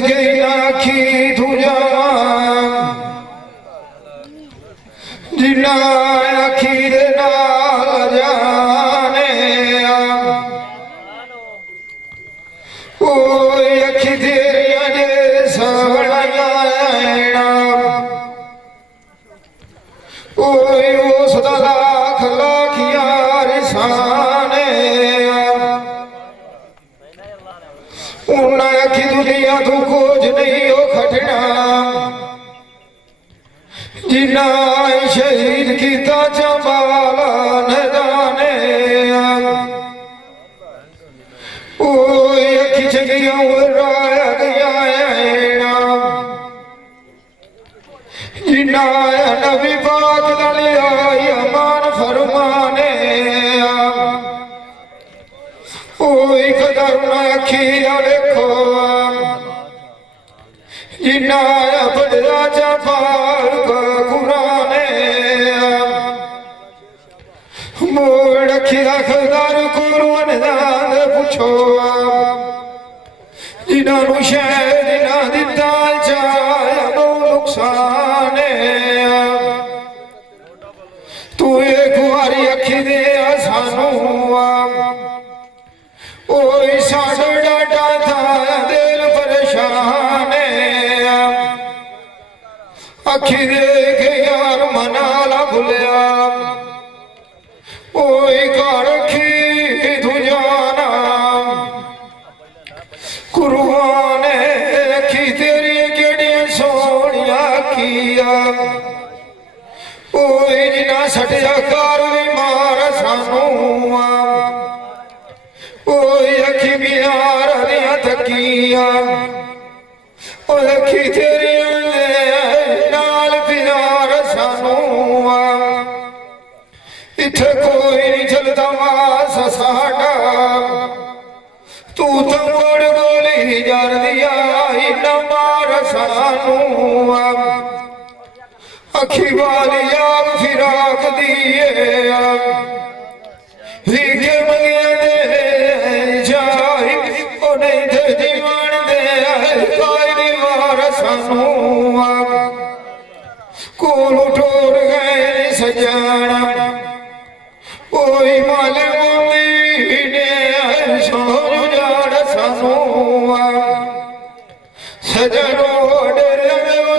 सके आखी तुझा जिन्ना आखी दे नाल जाने ओ अखी तेरिया ने सवड़ाया ओ सदा लाख लाख यार साने उन्हें आखी दुनिया तू खोज नहीं हो खटना जिन्ना शहीद किता चंबाला न जाने ओ अखी चंगिया राया गया जिन्ना नबी पाक लिया अमान फरमाने ओ कदर अखी देखो जिन्ना बड़ा चपाल कुराने मोड़ खिला खदार कुरान दाद पूछो जिन्हों शहर ना दिता चाया नो नुकसान तू एक बारी अखी दे सानू साढ़े डाटा था दिल परेशान अखी देख यार मनाला भुलिया घर रखी तू जाना कुर्बान अखी तेरी केड़ियां सोनिया किया जिना सटिया कार भी मार सानू अखी बिहार दिया थकिया अखी तेरी नाल प्यार सानू इथे कोई नहीं चलता मास साडा तू तो बड़ गोली जार दिया इन्ना मार सानू अखी वाली यार फिराक दिए हीके मंगिया दे जाई ओ नहीं थे दीवान दे कोई दीवार सानू कोल टोर गए सजाना ओई माले मोती ने सोर जाड़ सानू सजनो डर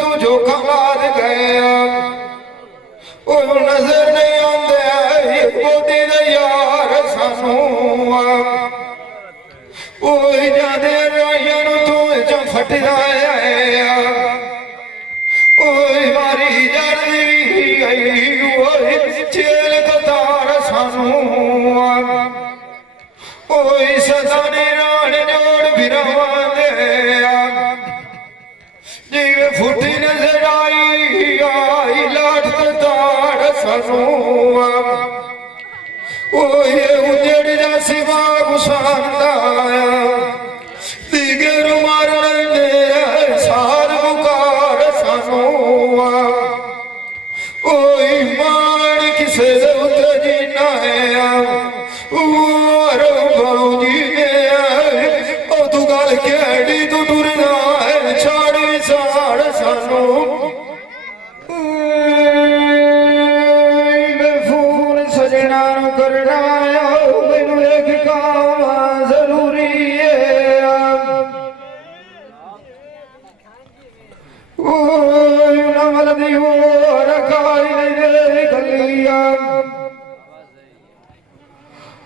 तू जो कमाल गया ओ नजर नहीं आंदे मोती दे यार सानू ओई जादे रायन तू च फट जाया ओई मारी जर्दी गई ओई चेल कतार सानू ओई सदाने राण जोड़ बिरवा दे जिवे फुटी नजर आई लाठ कतार सानू ओई उजड़ जा सिवा गुसांदा दिगर मारने सार मुकार सानू ओई मान किसे उत जीना है बाऊजी ने ओ तू गल केड़ी तू टुरना है छाड़ विसाड़ सानू मैं फोन सजना करना मैनू एक काम जरूरी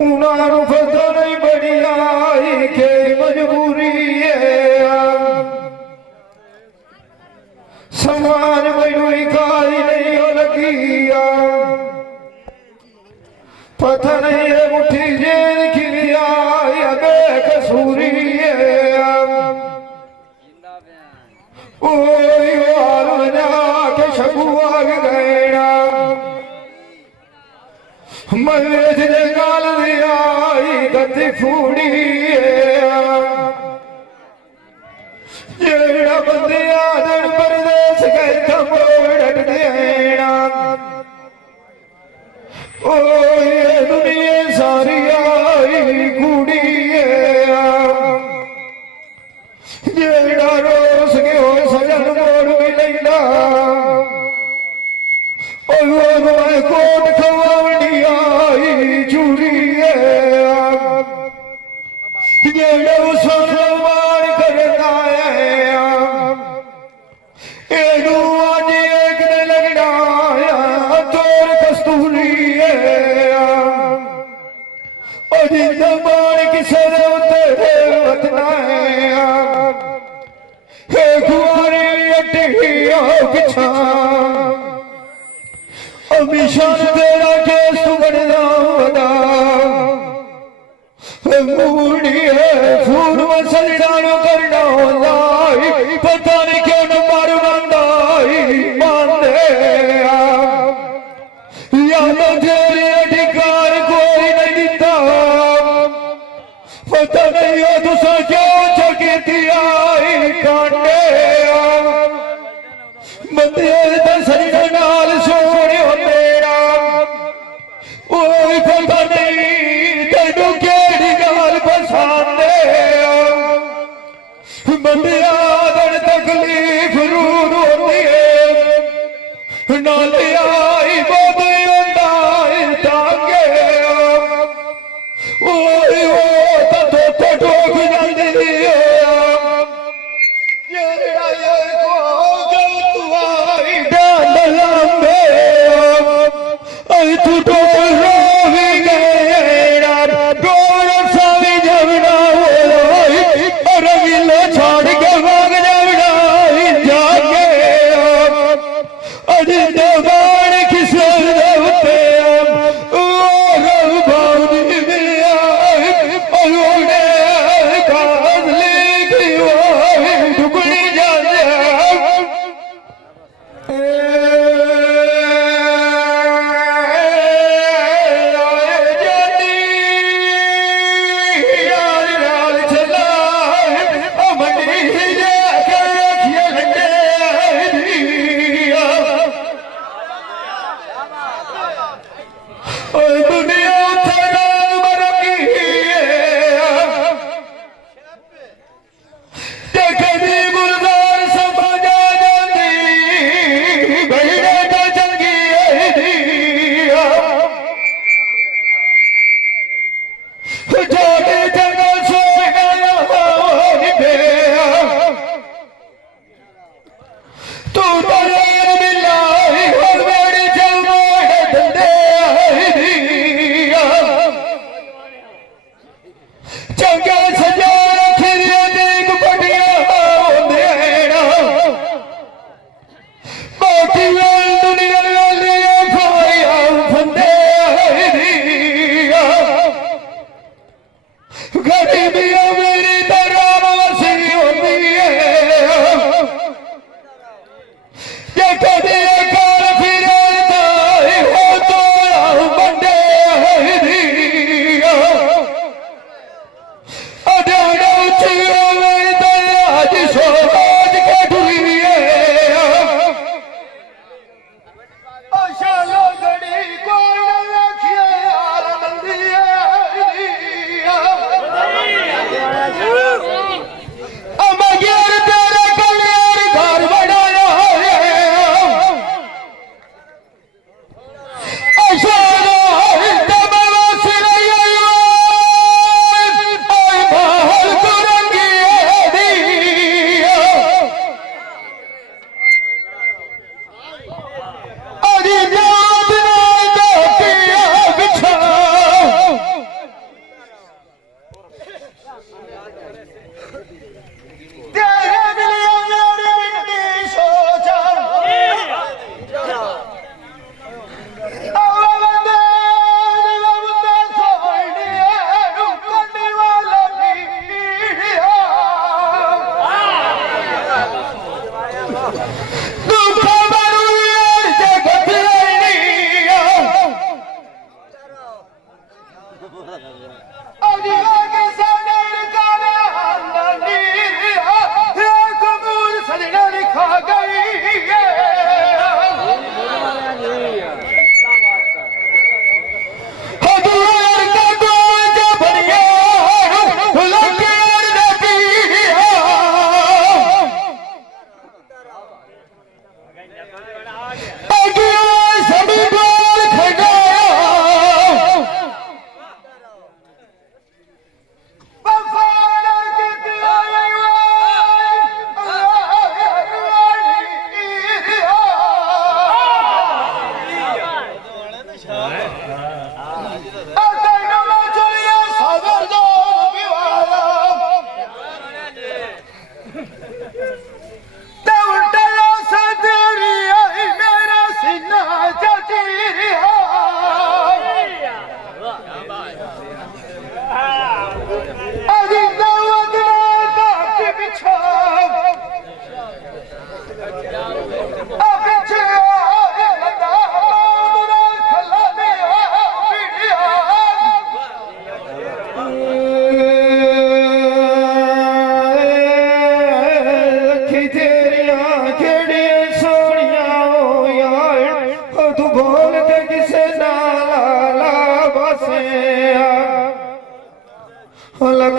उन्होंने पता नहीं बड़ी आई के मजबूरी समाज मैनू इकाई नहीं लगी पता नहीं है मुठी जेल की आई बेकसूरी के शगुआ गैना मवेश ने गाल दिया गति फूड़ी जेड़ा बंदे आदर परदेश गए थमोड़ देना ओ ये दुनिया सारी आई कूड़ी जेड़ा रोस के हो सजन मोड़ भी लेंदा मैं कोट खवावनी आई चूरी जेड़ा उसन मार करता है एडू आज एक ने लगना तोर कस्तूरी जिंदा मार किसे तेरे वतना है कुआरी अटिया पिछा हमेशा तेरा केस बनना बता मूड़ी है फूल मसल डालो करना लाई पता नहीं क्यों न मार बंदाई माने याद तेरे अधिकार कोई नहीं देता पता नहीं हो तुसा क्यों चकी आई कांडे बंदे दसरी नाल सोने हो मेरा ओए पता नहीं तेनू केड़ी गाल पसंद बंदे आदन तकलीफ रूर होती है नाल आई बहुत अंदाई तांगे ओए ओ तो ठोक जाती है तू डोल रोवी गया डोल सावी जवना रवीलो छोड़ के भाग जवना जाके अज दबाण किसे देवते भावनी मिया काज लेगी डुबड़ी जाए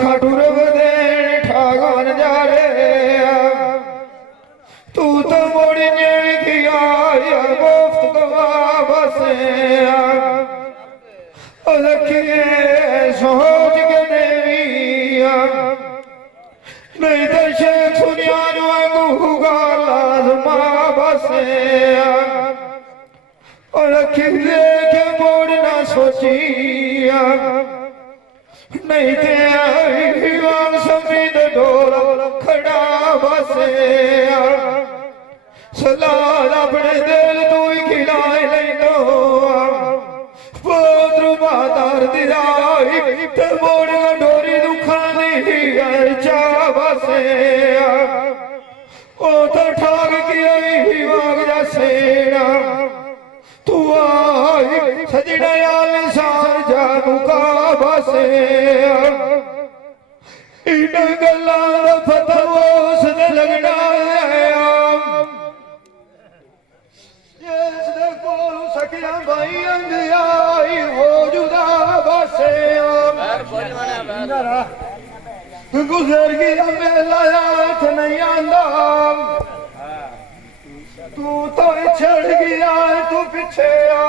खटुर बदेन ठागन जा रे तू तो मोड़ी नेण किया या मुफ्त गवा बसे लखिए सोच के देविया नहीं तो शेख सुनिया गुगा लाजमा बसे लखिए के मोड़ ना सोचिया नहीं ते आईवान समीद ढोल खड़ा बसे सलाद अपने दिल तू ही खिलाए ले लो पोत्र बादर दिराई ते मोड़ डोरी दुखानी चा बसे ओ तो ठाक किया ही वाग जसेड़ा तू आई सजड़ा याल सार जानू का बसे इन गल्लां दा पता उस दे लगना जिस दे कोल सकिया भाई अंगियाई हो जुदा बसे गुजर गया मेला याद नहीं आंदा तू तो छड़ गया तू पीछे आ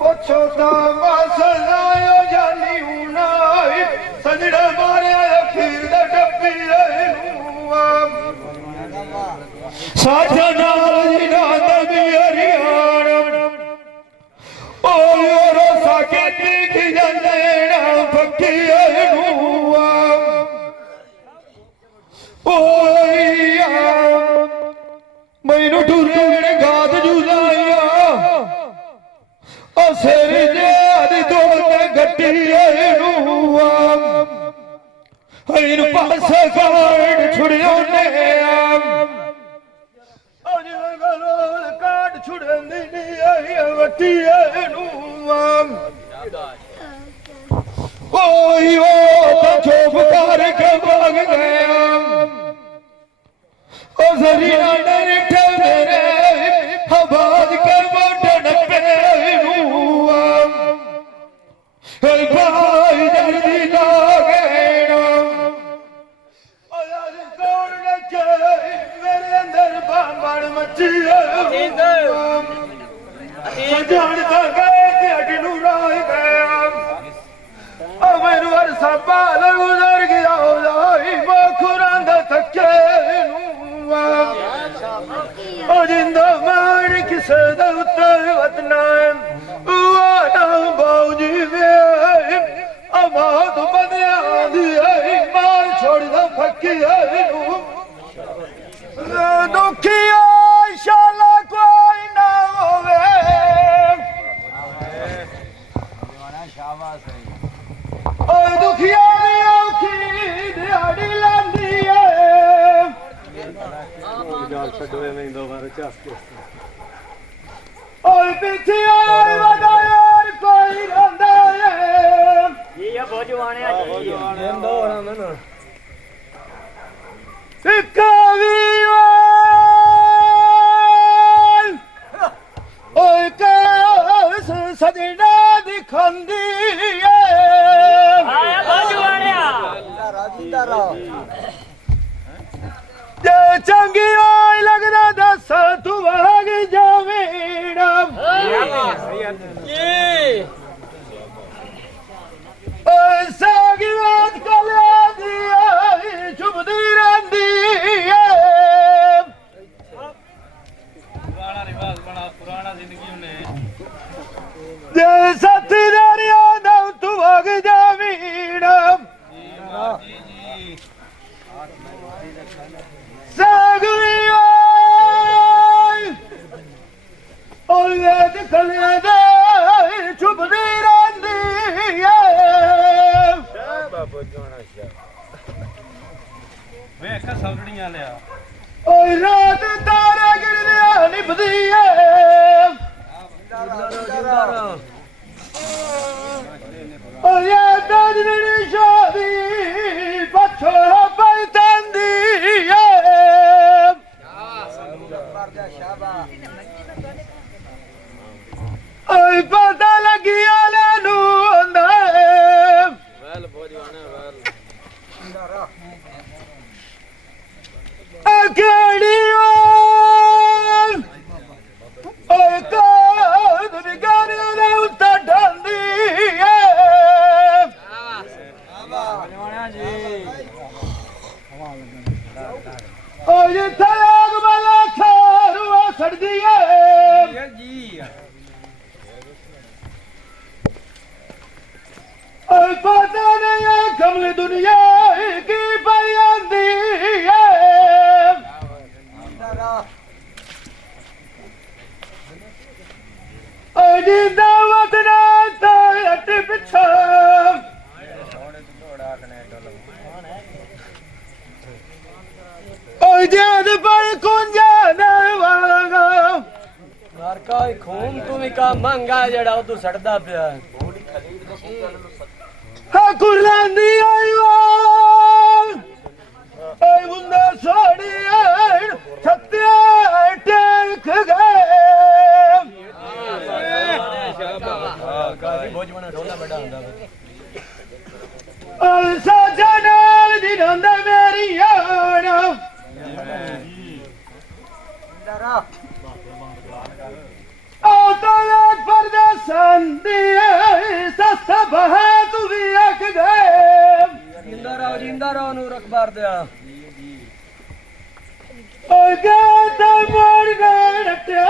पुछो तो मसलायो जानी उनाई सजड़ा मारे अखीर दा डब्बी साजा नाल जिना नबी हरियाणा ओ योरो साके दिख जंदे ना पक्की नुआ ओ मैनू टूरे गाद जुलाइया सिर जे दो गड्डी पास काट छुड़ियो ने काट छुड़नी वटी चुप करके भाग गया सरिया डरिठे मेरे आवाज के मोटन पे भाई जल्दी लागेना कौन रखे मेरे अंदर बाण मची जान गए अटनू राय गया मेरू अरसा बाल गुजर गया खुरान थके जिंदा मान किसे वतना बाऊजी अमा तो बदिया माल छोड़ दो फकी दुखी शाला कोई ना होवे दुखिया औखी दिहाड़ी लांदी पीछे यार कोई रोंदा ये बहुत जवान है कवि सजना दिखंदी चंगी लगदा दस तू भाग जावेड़ा सागी बात कला दिया चुभदी रहंदी पुराना जिंदगी साथी दरिया तू भाग जावेड़ा चुभदी रहंदी रात तारे गिरदिया निभदी शादी पछो पैंदी पता लगिया ओ जिथे आग वाला थारुआ सड़दी है जी और पता नहीं कमल दुनिया की बयानी है और जिंदा वतना अट पिछा और जाद पर कुंजा वाला मारका खून तू भी का मंगा जड़ा तू सड़दा पिया हाँ कुर्लानी आयो ऐ बुंदा सोड़ी सत्या टेक गए गाजी भोज बना ढोला बड़ा हुंदा साजा नाल दी नंदा मेरी यार ओ तो एक परदेसन दी सब है तू भी एक गए जिंदा रहो नूर अखबार दिया ओ गाता मोड़ गए डटे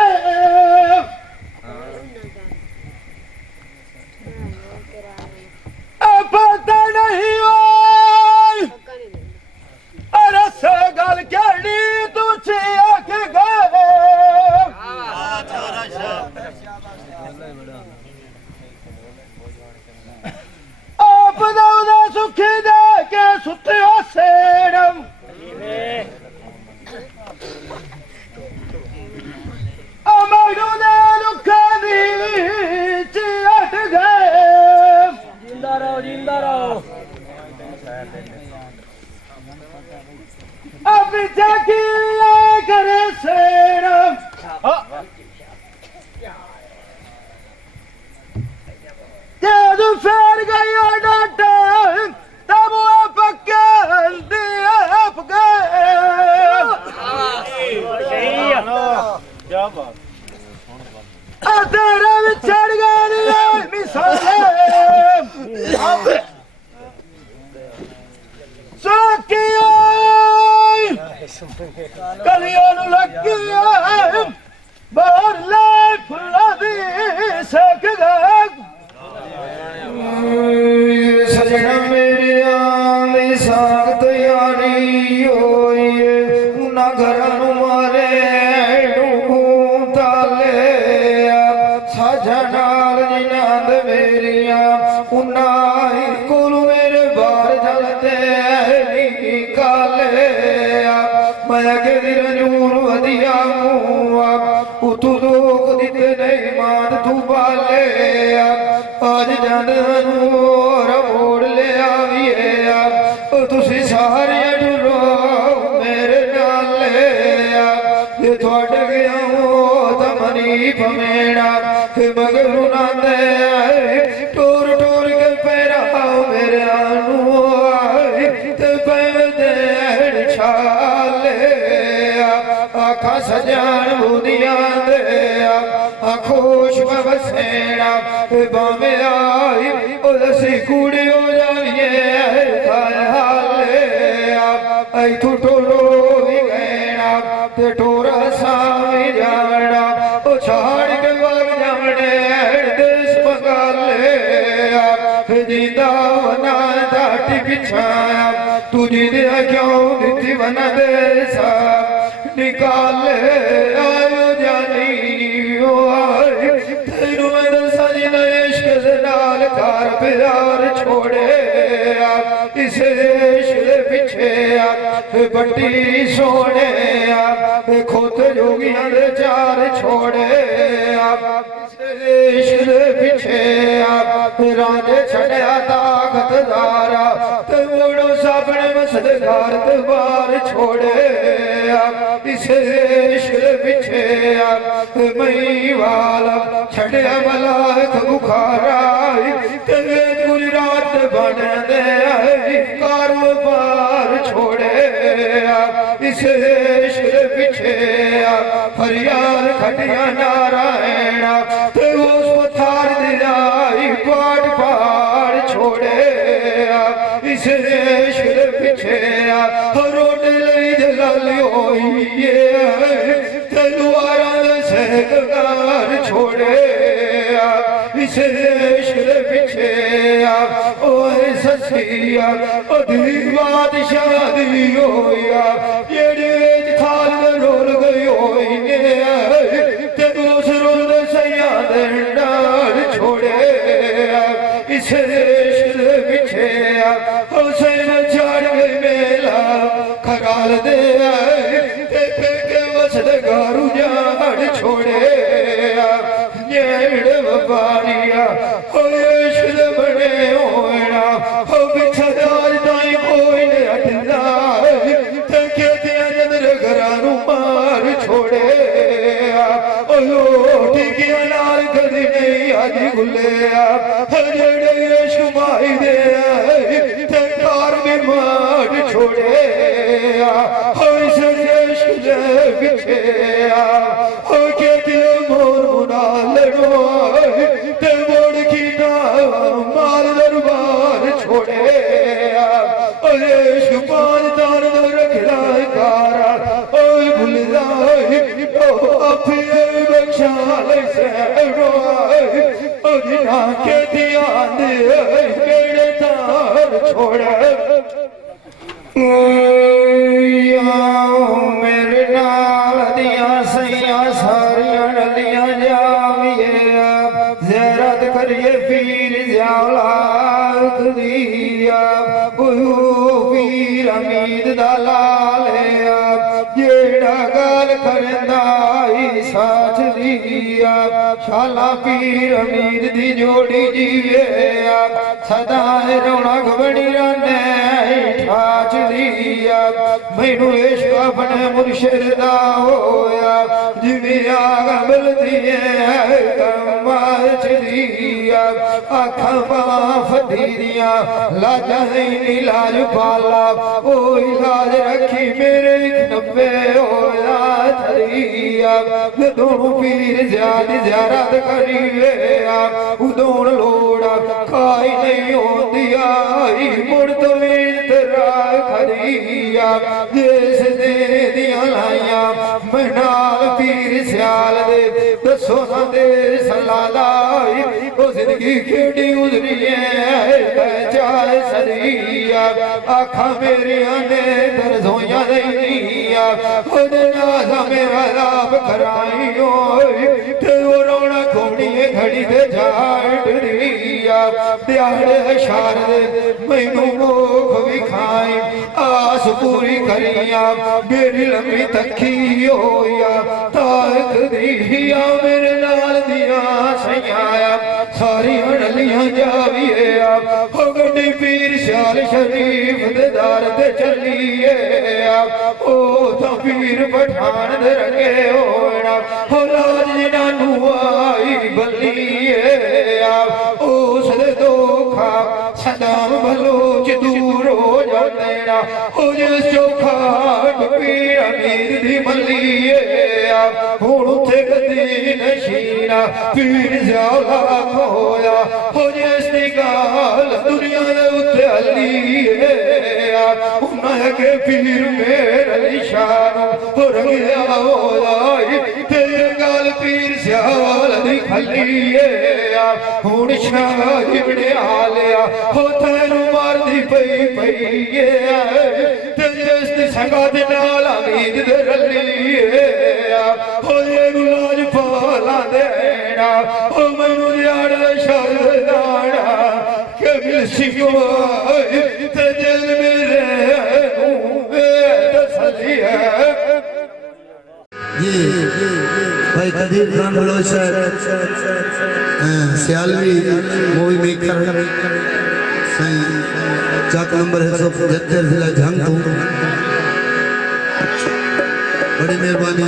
पता नहीं हो अरे से गल कहनी तुझे आके गए आप दाऊदा सुखी दे के सुते हो सेड़म अमरू दे लुखा दी चियट गए जिंदा रहो अब जाके करे सेड़म जब फेर गया डाटा तब वो पक्के दिए आप गए क्या बात तेरा भी चढ़ गया मिसाले सोकिया कलियों लगिया बाहर लाए फुला दी सक गए सजना मेरे आमी साग तैयारी होई उना घरां मारे ताले सजनाल निनंद मेरिया उना कोल मेरे बार जलते निकाले मैं गिर नूर वदिया मुआ उतु लोग दिते नहीं मान तू बाले आज जन नूर मोड़ ले आविए तुसी सारे डुरो मेरे नाले ये थोड़ गया हो तमनी पमेड़ा मगर ना दे टूर टूर के पैरा मेरे आनू ते पैर छाले आखा सजान बुदिया दे खुश बसेड़ा बामे आई उसी कुड़ी हो जाइए हाले आई तू टोलो भी गैना ते टोरा सामी जाना ओ छाड़ के बाग जामने देश बगाले जिंदा वना दाटी बिछाया तुझी दे क्यों दिती वना देसा निकाले आयो जानी ओ आए तेरू में सजना इश्क से नाल कार प्यार छोड़े इसे इश्क पीछे बट्टी सोने खोत जोगियां दे चार छोड़े इश्क पीछे राजे छड़िया ताकत दारा ते मुड़ो सापने मसदगार दरबार छोड़े इसे इश्क पीछे मई वाला छड़िया मलाक बुखारा ते गुजरात बन दे कारोबार छोड़े इसे इश्क पीछे फरियाद खटिया नारायण ते उस पथार दिलाई पाड़ पाड़ छोड़े इसे इश्क पीछे रोड लई जला गल होई तलवारां दे सहकार छोड़े इस देश दे पिछे ओए ससिया ओदी बादशाह दी होया जेड़े थाल दे रोल गई होई ते उस रोल दे सैया दे डाल छोड़े इस देश दे पिछे हुसैन चढ़ गई मेला खगाल दे के वसद गारू जाड़ छोड़े जेड़ वपारिया इश्क दे बड़े होना बिछदार ताई कोई ने हटदा ते खेतियां जंदर घरां नूं मार छोड़े टिकिया नाल कदी नहीं अज गुलिया जेड़े इश्क माई दे ते कार भी मार छोड़े इस इश्क दे पिछे खेतियां मोर मुना लड़ो ते मोड़ की ना माल दरबार छोड़े इश्क पान तार दो रखदा कारा भुलदा अपने बख्शाल से जिना के ध्यान मेरे तार छोड़े मेरे नाल दिया सैया सारिया नदियां जाविए ज़ियारत करिए पीर ज़ियालात दिया पीर अमीद दा लाल जेड़ा गल करदा साथ दिया शाला पीर अमीद दी जोड़ी जीवे सदा रौनक बनी रहने ठाच दिया मैनू इश्क अपने मुर्शिद दा होया जिवें आग बलदी है कमाच दिया आखां बाफ दिया लाजा नहीं लाज पाला ओ लाज रखी मेरे 90 होया थरिया दोनों पीर ज़्यादा ज़ियारत करिए उदों लोड़ा खाई नहीं होती आई मुड़ तो तेरा खरिया जिस दे दिया लाइया मनाल पीर सियाल दे दसो ना दे सलालाई ओ जिंदगी खेड़ी उजरी है चाहे सरिया आखा मेरिया ने दरजोया नहीं खुद नाजा मेरा राब कराई ते वो रोना घोड़ी घड़ी दे जाट दिया त्याड़े अशार दे मैनू मुख विखाई आस पूरी करिया मेरी लंबी तखी होया ताक दिया मेरे नाल दिया सैया सारी अड़लियां जाविए हो गड्डी पीर सियाल शरीफ दे दार ते चलिए ओ तो पीर पठान दे रंगे होना हो लाज जिन्हां आई बलिए उस दे दोखा सदाम बलोच दूर हो जाना हो जिस चौखा पीर अमीर दी मलिए हुण उथे कदी नशीना पीर ज़ियाला होया हो जिस दी गाल दुनिया दे उत्ते हलिए उन्हें के पीर मेरे निशान हो रंगिया होया तेरे गाल पीर ज़ियाल दी खलिए हुण शाह जिबड़े आलिया हो तेनू मारदी पई ते जिस दी संगा दे नाल अमीद दे रलिए हो ये लाज पाला देना हो मैनू दिहाड़ा शरदाना के मिल सियो ते दिल मेरे तसली है ये भाई कदीर खान बलोच सियालवी मूवी मेकर सही चाक नंबर है 175 जिला झंग बड़ी मेहरबानी